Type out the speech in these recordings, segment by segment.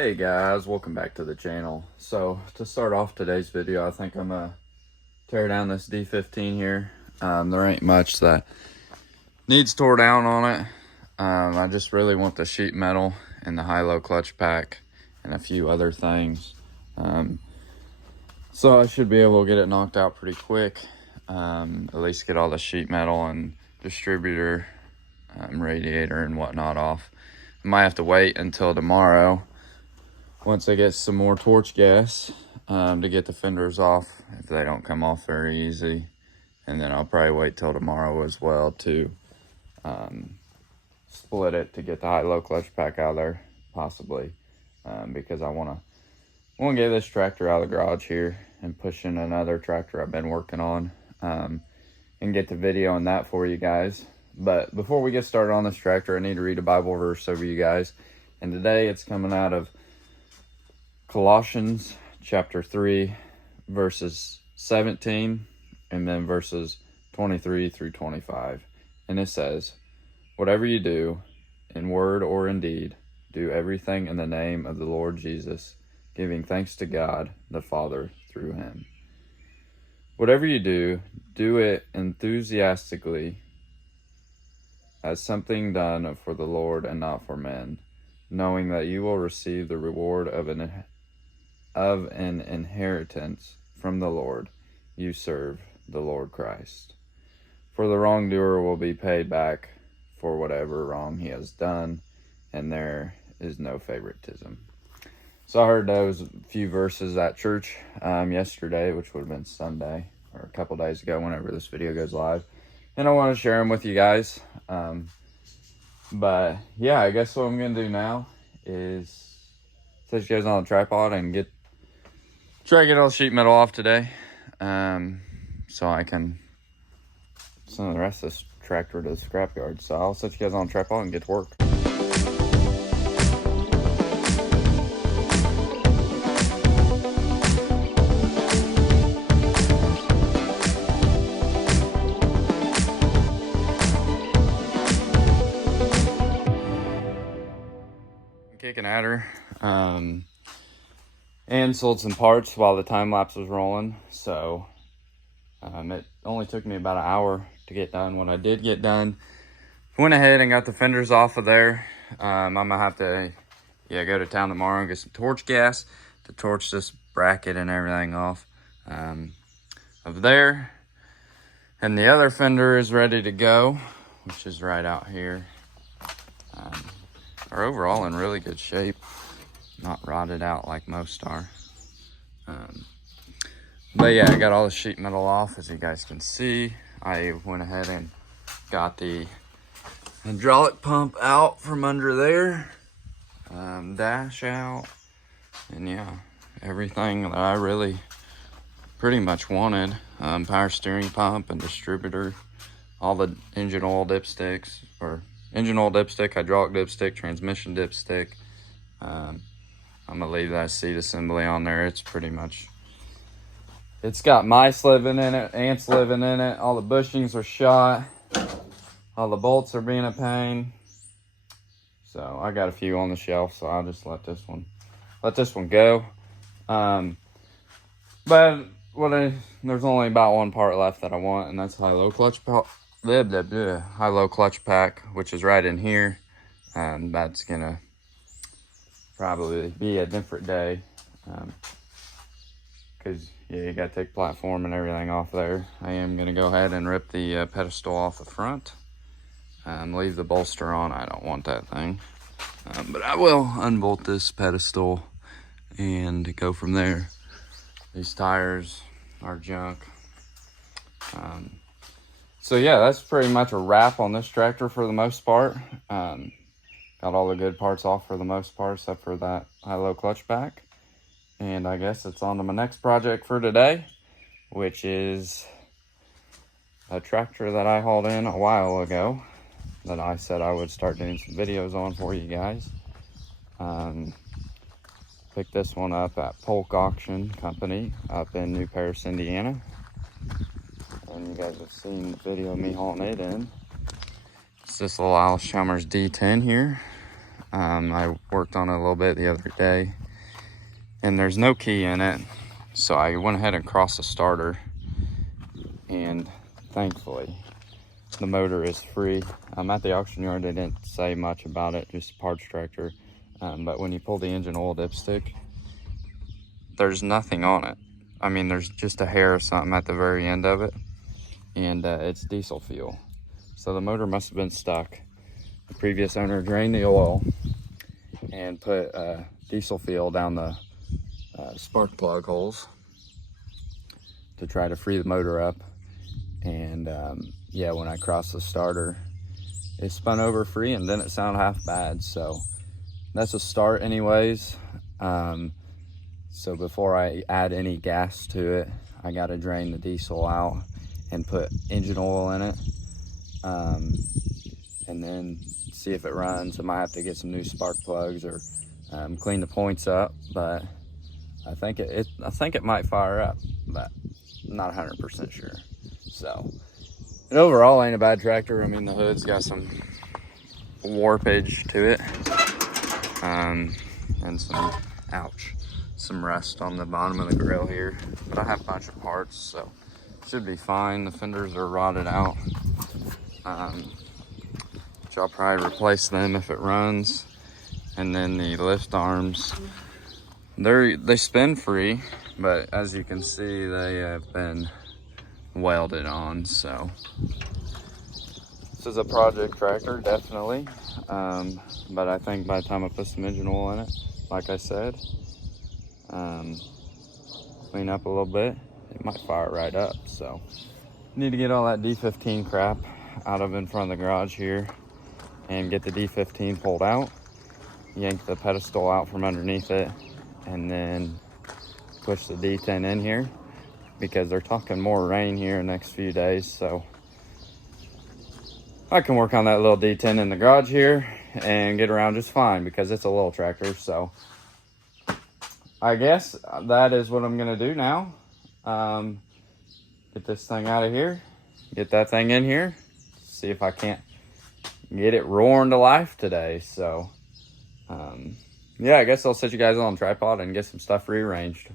Hey guys, welcome back to the channel. So to start off today's video, I think I'm gonna tear down this D15 here. There ain't much that needs tore down on it. I just really want the sheet metal and the high-low clutch pack and a few other things. So I should be able to get it knocked out pretty quick. At least get all the sheet metal and distributor, radiator and whatnot off. I might have to wait until tomorrow once I get some more torch gas to get the fenders off if they don't come off very easy. And then I'll probably wait till tomorrow as well to split it to get the high-low clutch pack out of there, possibly, because I want to get this tractor out of the garage here and push in another tractor I've been working on and get the video on that for you guys. But before we get started on this tractor, I need to read a Bible verse over you guys. And today it's coming out of Colossians chapter 3, verses 17, and then verses 23 through 25. And it says, "Whatever you do, in word or in deed, do everything in the name of the Lord Jesus, giving thanks to God the Father through him. Whatever you do, do it enthusiastically as something done for the Lord and not for men, knowing that you will receive the reward of an inheritance from the Lord. You serve the Lord Christ. For the wrongdoer will be paid back for whatever wrong he has done, and there is no favoritism." So I heard those few verses at church yesterday, which would have been Sunday, or a couple days ago whenever this video goes live. And I want to share them with you guys. But yeah, I guess what I'm going to do now is set you guys on the tripod and try to get all the sheet metal off today. So I can send the rest of this tractor to the scrapyard. So I'll set you guys on the tripod and get to work. Kicking at her, and sold some parts while the time lapse was rolling. So it only took me about an hour to get done. When I did get done, went ahead and got the fenders off of there. I'm gonna have to go to town tomorrow and get some torch gas to torch this bracket and everything off of there. And the other fender is ready to go, which is right out here. Are overall in really good shape, not rotted out like most are. But yeah, I got all the sheet metal off, as you guys can see. I went ahead and got the hydraulic pump out from under there, dash out, and yeah, everything that I really pretty much wanted. Power steering pump and distributor, all the engine oil dipsticks, hydraulic dipstick, transmission dipstick. I'm gonna leave that seat assembly on there. It's got mice living in it, ants living in it. All the bushings are shot. All the bolts are being a pain. So I got a few on the shelf, so I'll just let this one go. But there's only about one part left that I want, and that's high-low clutch high-low clutch pack, which is right in here. That's gonna probably be a different day, because you gotta take platform and everything off there. I am gonna go ahead and rip the pedestal off the front and leave the bolster on. I don't want that thing, but I will unbolt this pedestal and go from there. These tires are junk. So yeah, that's pretty much a wrap on this tractor for the most part. Got all the good parts off for the most part, except for that high-low clutch pack. And I guess it's on to my next project for today, which is a tractor that I hauled in a while ago that I said I would start doing some videos on for you guys. Picked this one up at Polk Auction Company up in New Paris, Indiana. And you guys have seen the video of me hauling it in. It's this little Allis Chalmers D10 here. I worked on it a little bit the other day, and there's no key in it. So I went ahead and crossed the starter, and thankfully the motor is free. At the auction yard, they didn't say much about it, just a parts tractor. But when you pull the engine oil dipstick, there's nothing on it. I mean, there's just a hair or something at the very end of it, and it's diesel fuel. So the motor must have been stuck. The previous owner drained the oil and put diesel fuel down the spark plug holes to try to free the motor up. And yeah, when I crossed the starter, it spun over free and didn't sound half bad. So that's a start anyways. So before I add any gas to it, I got to drain the diesel out and put engine oil in it, and then see if it runs. I might have to get some new spark plugs or clean the points up, but I think it might fire up, but I'm not 100% sure. So it overall ain't a bad tractor. I mean, the hood's got some warpage to it, and some rust on the bottom of the grill here, but I have a bunch of parts, so should be fine. The fenders are rotted out, which I'll probably replace them if it runs. And then the lift arms, they spin free, but as you can see, they have been welded on. So this is a project tractor, definitely, but I think by the time I put some engine oil in it, like I said, clean up a little bit, it might fire right up. So need to get all that D15 crap out of in front of the garage here and get the D15 pulled out, yank the pedestal out from underneath it, and then push the D10 in here, because they're talking more rain here in the next few days. So I can work on that little D10 in the garage here and get around just fine, because it's a little tractor. So I guess that is what I'm gonna do now. Get this thing out of here, get that thing in here, see if I can't get it roaring to life today. So yeah, I guess I'll set you guys on tripod and get some stuff rearranged.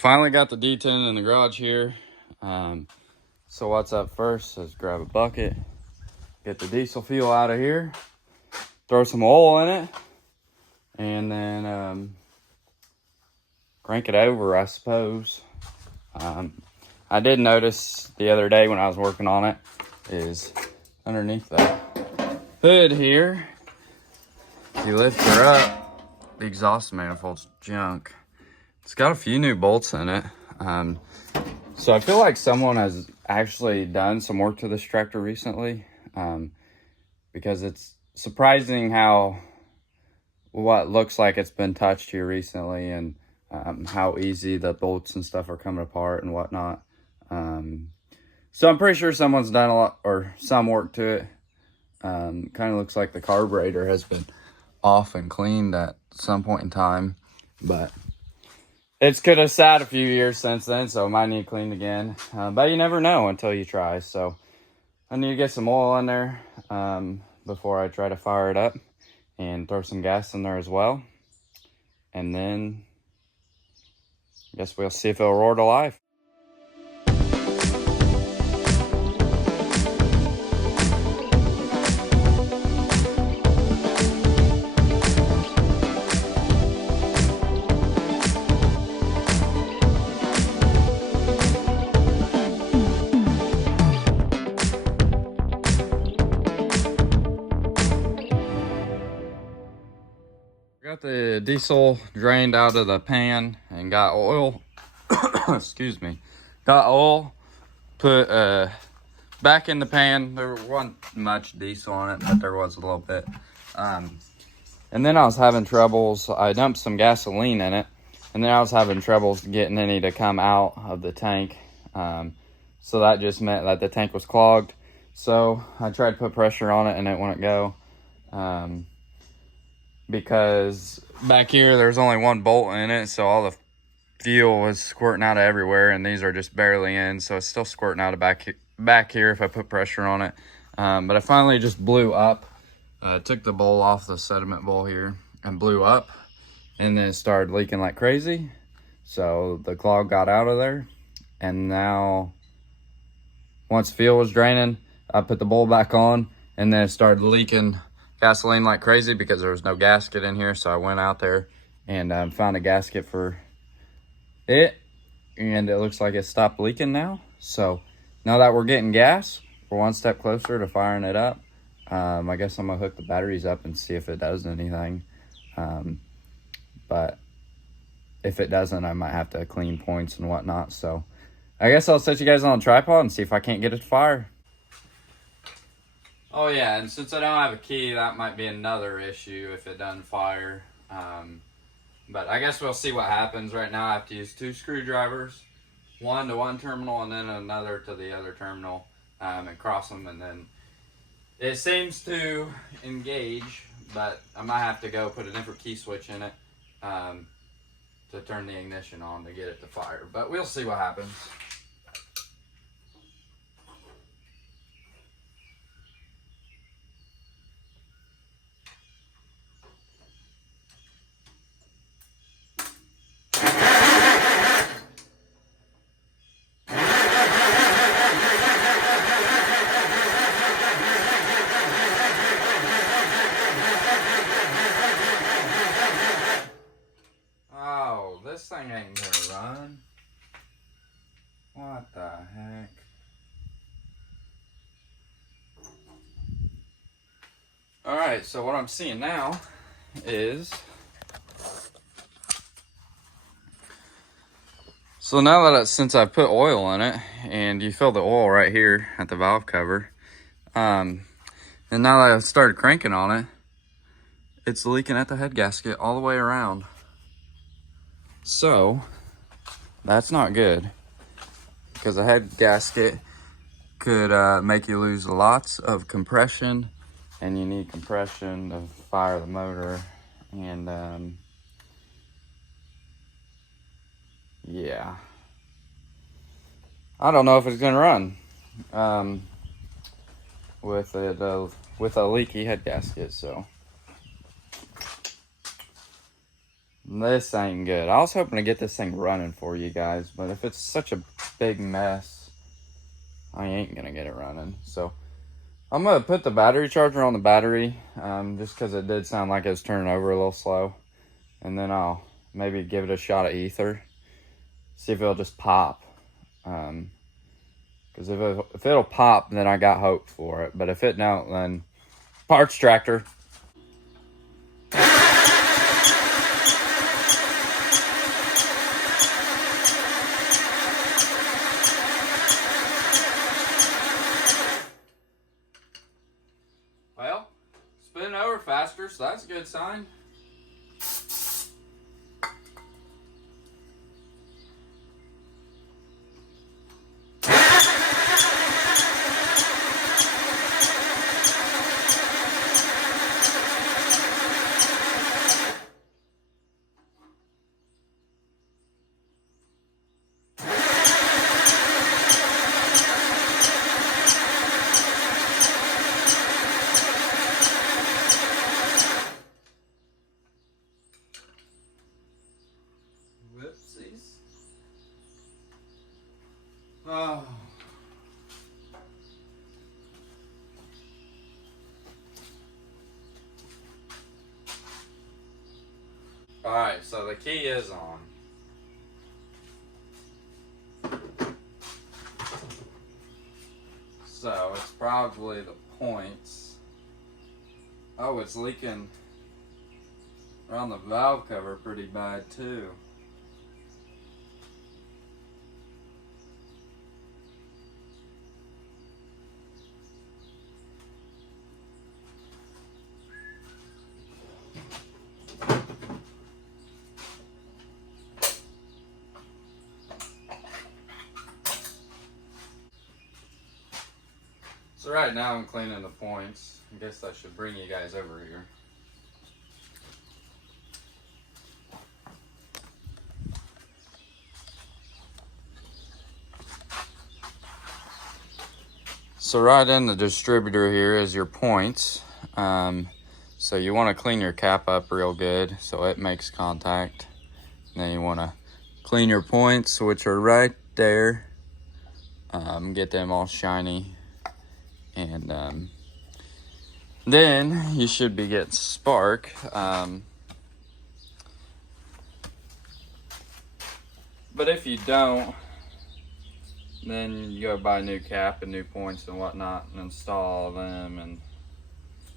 Finally got the D10 in the garage here. So what's up first is grab a bucket, get the diesel fuel out of here, throw some oil in it, and then crank it over, I suppose. I did notice the other day when I was working on it is underneath the hood here, if you lift her up, the exhaust manifold's junk. It's got a few new bolts in it. So I feel like someone has actually done some work to this tractor recently, because it's surprising how what looks like it's been touched here recently, and how easy the bolts and stuff are coming apart and whatnot. So I'm pretty sure someone's done a lot or some work to it. Kind of looks like the carburetor has been off and cleaned at some point in time, but it's could have sat a few years since then, so it might need cleaned again. But you never know until you try. So I need to get some oil in there before I try to fire it up, and throw some gas in there as well. And then I guess we'll see if it'll roar to life. Got the diesel drained out of the pan and got oil. Excuse me. Got oil put back in the pan. There wasn't much diesel on it, but there was a little bit. And then I was having troubles. I dumped some gasoline in it, and then I was having troubles getting any to come out of the tank. So that just meant that the tank was clogged. So I tried to put pressure on it, and it wouldn't go. Because back here there's only one bolt in it, so all the fuel was squirting out of everywhere, and these are just barely in, so it's still squirting out of back here if I put pressure on it. But I finally just blew up. Took the bowl off the sediment bowl here and blew up, and then it started leaking like crazy. So the clog got out of there, and now once fuel was draining, I put the bowl back on, and then it started leaking gasoline like crazy because there was no gasket in here. So I went out there and found a gasket for it, and it looks like it stopped leaking now. So now that we're getting gas, we're one step closer to firing it up. I guess I'm gonna hook the batteries up and see if it does anything. But if it doesn't, I might have to clean points and whatnot. So I guess I'll set you guys on a tripod and see if I can't get it to fire. Oh yeah, and since I don't have a key, that might be another issue if it doesn't fire. But I guess we'll see what happens. Right now I have to use 2 screwdrivers, one to one terminal and then another to the other terminal, and cross them, and then it seems to engage, but I might have to go put a different key switch in it to turn the ignition on to get it to fire. But we'll see what happens. This thing ain't gonna run. What the heck? Alright, so what I'm seeing now is, so now that since I put oil in it, and you feel the oil right here at the valve cover, and now that I've started cranking on it, it's leaking at the head gasket all the way around. So that's not good, because a head gasket could make you lose lots of compression, and you need compression to fire the motor. And yeah, I don't know if it's gonna run with a leaky head gasket. So this ain't good. I was hoping to get this thing running for you guys, but if it's such a big mess, I ain't gonna get it running. So I'm gonna put the battery charger on the battery, just because it did sound like it was turning over a little slow. And then I'll maybe give it a shot of ether, see if it'll just pop. Because if it'll pop, then I got hope for it. But if it don't, then parts tractor. Well, spinning over faster, so that's a good sign. Oh. Alright, so the key is on. So it's probably the points. Oh, it's leaking around the valve cover pretty bad too. So right now I'm cleaning the points. I guess I should bring you guys over here. So right in the distributor here is your points. So you want to clean your cap up real good so it makes contact. And then you want to clean your points, which are right there. Get them all shiny. And then you should be getting spark. But if you don't, then you go buy a new cap and new points and whatnot and install them. And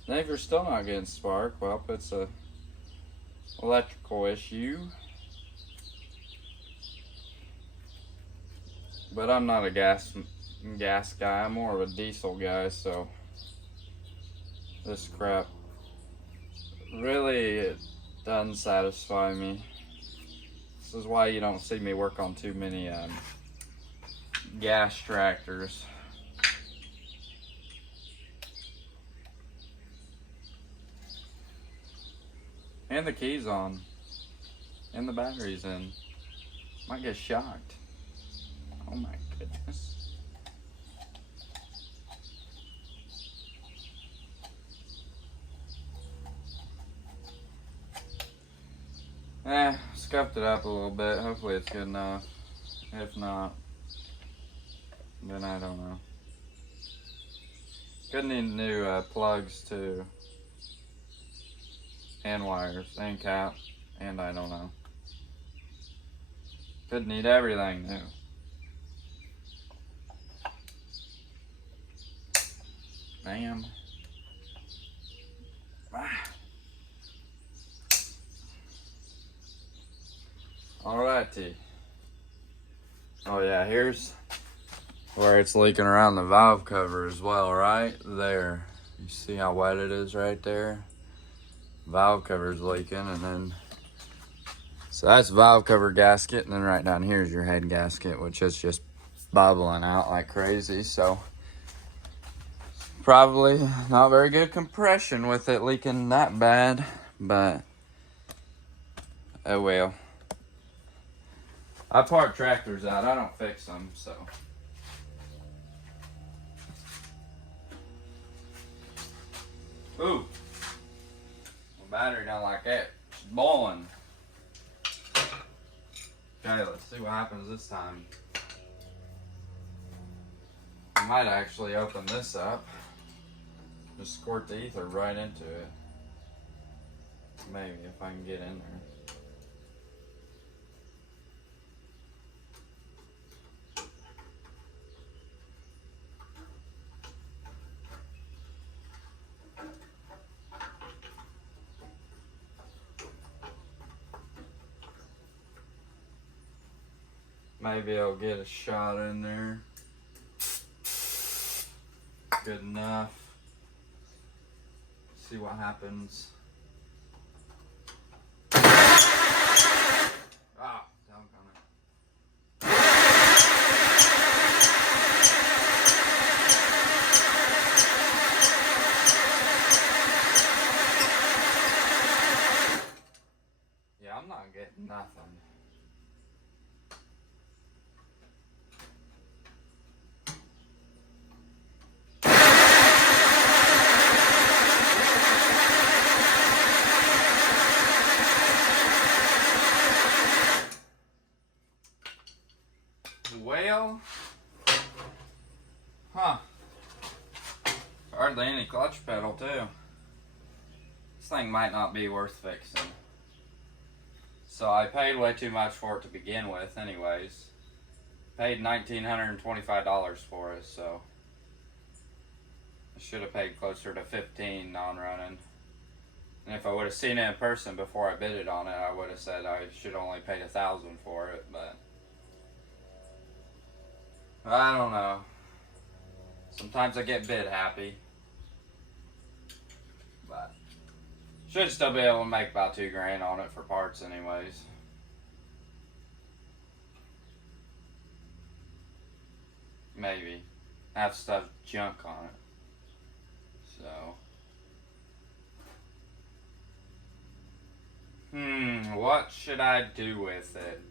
then if you're still not getting spark, well, it's a electrical issue. But I'm not a gas guy, I'm more of a diesel guy, so this crap really, it doesn't satisfy me. This is why you don't see me work on too many gas tractors. And the key's on. And the battery's in. Might get shocked. Oh my goodness. Scuffed it up a little bit. Hopefully it's good enough. If not, then I don't know. Could need new plugs too. And wires, and cap, and I don't know. Could need everything new. Bam. Alrighty. Oh yeah, here's where it's leaking around the valve cover as well, right there. You see how wet it is right there? Valve cover's leaking, and then so that's valve cover gasket, and then right down here is your head gasket, which is just bubbling out like crazy. So probably not very good compression with it leaking that bad, but oh well. I park tractors out, I don't fix them, so. Ooh, my battery don't like that. It's boiling. Okay, let's see what happens this time. I might actually open this up. Just squirt the ether right into it. Maybe, if I can get in there. Maybe I'll get a shot in there. Good enough. See what happens. Ah, doggone it. Yeah, I'm not getting nothing. Well, Huh. Hardly any clutch pedal, too. This thing might not be worth fixing. So I paid way too much for it to begin with, anyways. Paid $1,925 for it, so I should have paid closer to $15 non-running. And if I would have seen it in person before I bid it on it, I would have said I should only pay $1,000 for it, but I don't know. Sometimes I get bid happy, but should still be able to make about $2,000 on it for parts, anyways. Maybe. Have stuff junk on it. So. What should I do with it?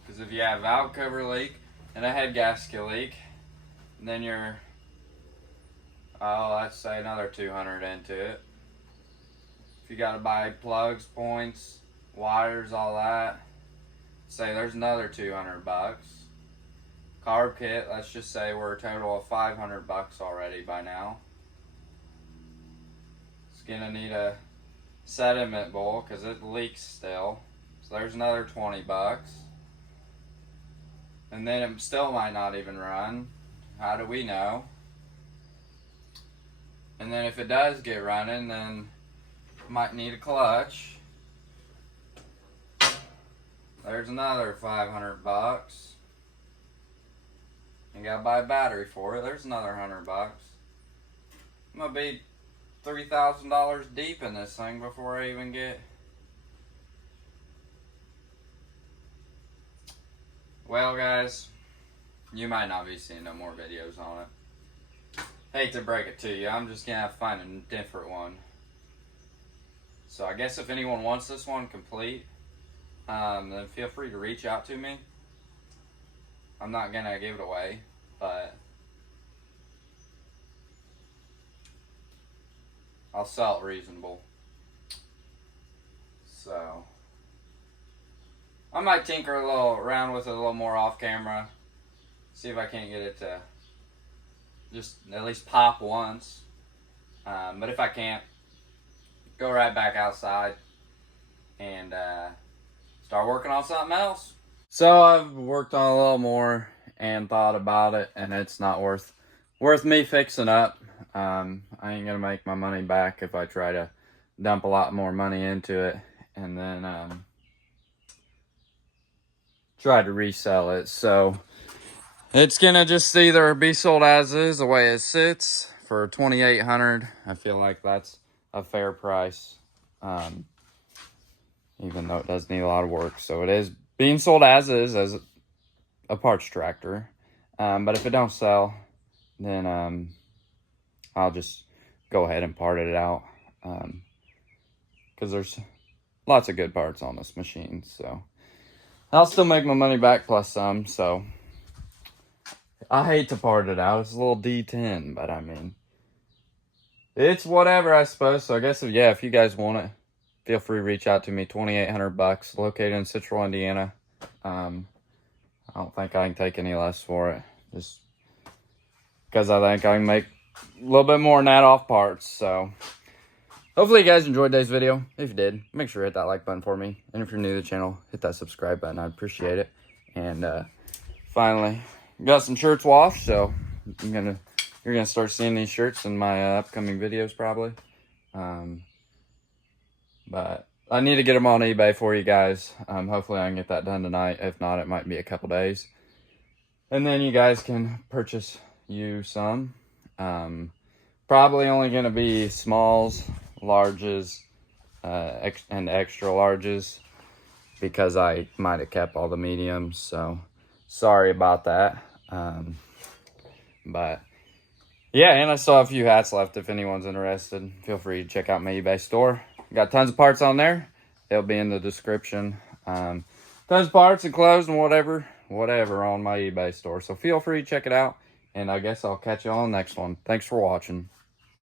Because if you have valve cover leak and a head gasket leak, then you're, let's say another $200 into it. If you got to buy plugs, points, wires, all that, say there's another $200. Carb kit, let's just say we're a total of $500 already by now. It's gonna need a sediment bowl because it leaks still, so there's another $20. And then it still might not even run. How do we know? And then if it does get running, then might need a clutch. There's another $500. You gotta buy a battery for it. There's another $100. I'm gonna be $3,000 deep in this thing before I even get. Well, guys, you might not be seeing no more videos on it. Hate to break it to you, I'm just gonna have to find a different one. So I guess if anyone wants this one complete, then feel free to reach out to me. I'm not gonna give it away, but I'll sell it reasonable. So I might tinker a little around with it a little more off camera. See if I can't get it to just at least pop once. But if I can't, go right back outside and start working on something else. So I've worked on a little more and thought about it, and it's not worth me fixing up. I ain't gonna make my money back if I try to dump a lot more money into it and then try to resell it. So it's gonna just either be sold as is, the way it sits, for $2,800. I feel like that's a fair price, even though it does need a lot of work. So it is being sold as is, as a parts tractor. But if it don't sell, then I'll just go ahead and part it out, because there's lots of good parts on this machine. So I'll still make my money back plus some. So I hate to part it out. It's a little D10, but I mean, it's whatever, I suppose. So I guess, if you guys want it, feel free to reach out to me. $2,800, located in Central Indiana. I don't think I can take any less for it, just because I think I can make a little bit more than that off parts. So hopefully you guys enjoyed today's video. If you did, make sure to hit that like button for me. And if you're new to the channel, hit that subscribe button. I'd appreciate it. And finally, got some shirts washed, so you're gonna start seeing these shirts in my upcoming videos probably. But I need to get them on eBay for you guys. Hopefully I can get that done tonight. If not, it might be a couple days. And then you guys can purchase you some. Probably only going to be smalls, larges, and extra larges, because I might have kept all the mediums. So sorry about that. But yeah, and I still have a few hats left. If anyone's interested, feel free to check out my eBay store. Got tons of parts on there. They'll be in the description. Tons of parts and clothes and whatever on my eBay store. So feel free to check it out. And I guess I'll catch you on the next one. Thanks for watching.